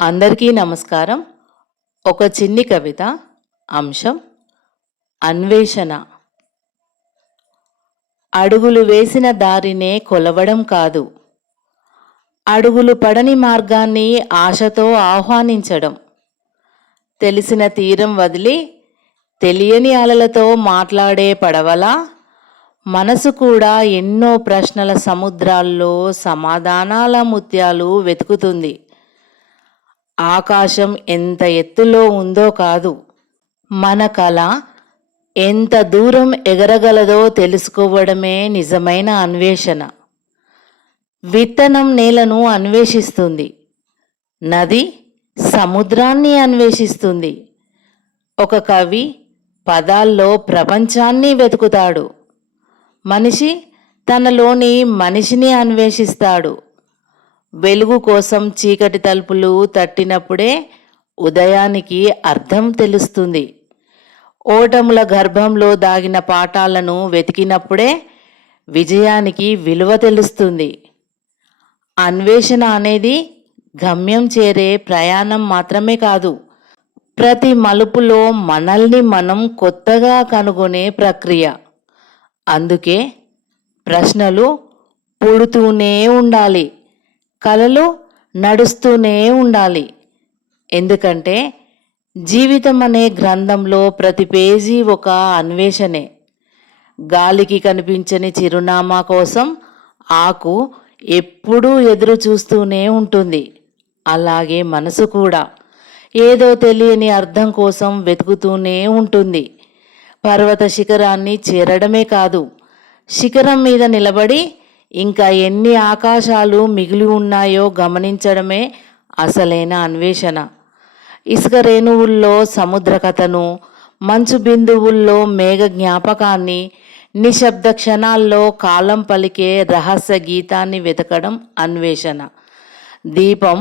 అందరికీ నమస్కారం. ఒక చిన్ని కవిత. అంశం అన్వేషణ. అడుగులు వేసిన దారినే కొలవడం కాదు, అడుగులు పడని మార్గాన్ని ఆశతో ఆహ్వానించడం. తెలిసిన తీరం వదిలి తెలియని అలలతో మాట్లాడే పడవలా మనసు కూడా ఎన్నో ప్రశ్నల సముద్రాల్లో సమాధానాల ముత్యాలు వెతుకుతుంది. ఆకాశం ఎంత ఎత్తులో ఉందో కాదు, మన కళ ఎంత దూరం ఎగరగలదో తెలుసుకోవడమే నిజమైన అన్వేషణ. విత్తనం నేలను అన్వేషిస్తుంది, నది సముద్రాన్ని అన్వేషిస్తుంది. ఒక కవి పదాల్లో ప్రపంచాన్ని వెతుకుతాడు, మనిషి తనలోని మనిషిని అన్వేషిస్తాడు. వెలుగు కోసం చీకటి తలుపులు తట్టినప్పుడే ఉదయానికి అర్థం తెలుస్తుంది. ఓటముల గర్భంలో దాగిన పాఠాలను వెతికినప్పుడే విజయానికి విలువ తెలుస్తుంది. అన్వేషణ అనేది గమ్యం చేరే ప్రయాణం మాత్రమే కాదు, ప్రతి మలుపులో మనల్ని మనం కొత్తగా కనుగొనే ప్రక్రియ. అందుకే ప్రశ్నలు పుడుతూనే ఉండాలి, కలలు నడుస్తూనే ఉండాలి. ఎందుకంటే జీవితం అనే గ్రంథంలో ప్రతి పేజీ ఒక అన్వేషణే. గాలికి కనిపించని చిరునామా కోసం ఆకు ఎప్పుడూ ఎదురు చూస్తూనే ఉంటుంది. అలాగే మనసు కూడా ఏదో తెలియని అర్థం కోసం వెతుకుతూనే ఉంటుంది. పర్వత శిఖరాన్ని చేరడమే కాదు, శిఖరం మీద నిలబడి ఇంకా ఎన్ని ఆకాశాలు మిగిలి ఉన్నాయో గమనించడమే అసలైన అన్వేషణ. ఇసుక రేణువుల్లో సముద్ర కథను, మంచు బిందువుల్లో మేఘ జ్ఞాపకాన్ని, నిశ్శబ్ద క్షణాల్లో కాలం పలికే రహస్య గీతాన్ని వెతకడం అన్వేషణ. దీపం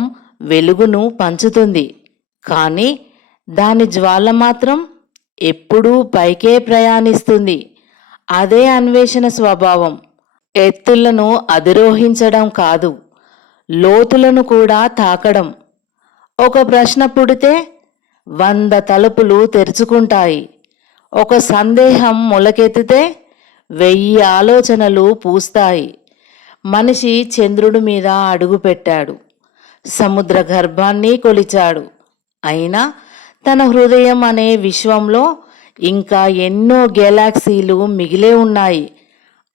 వెలుగును పంచుతుంది, కానీ దాని జ్వాల మాత్రం ఎప్పుడూ పైకే ప్రయాణిస్తుంది. అదే అన్వేషణ స్వభావం. ఎత్తులను అధిరోహించడం కాదు, లోతులను కూడా తాకడం. ఒక ప్రశ్న పుడితే 100 తలుపులు తెరుచుకుంటాయి. ఒక సందేహం మొలకెత్తితే 1000 ఆలోచనలు పూస్తాయి. మనిషి చంద్రుడి మీద అడుగుపెట్టాడు, సముద్ర గర్భాన్ని కొలిచాడు. అయినా తన హృదయం అనే విశ్వంలో ఇంకా ఎన్నో గెలాక్సీలు మిగిలే ఉన్నాయి.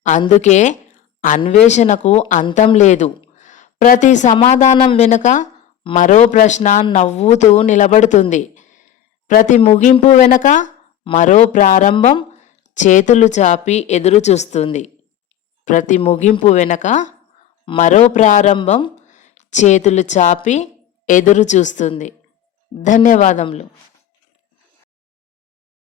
అందుకే అన్వేషణకు అంతం లేదు. ప్రతి సమాధానం వెనుక మరో ప్రశ్న నవ్వుతూ నిలబడుతుంది. ప్రతి ముగింపు వెనుక మరో ప్రారంభం చేతులు చాపి ఎదురు చూస్తుంది. ప్రతి ముగింపు వెనుక మరో ప్రారంభం చేతులు చాపి ఎదురు చూస్తుంది. ధన్యవాదములు.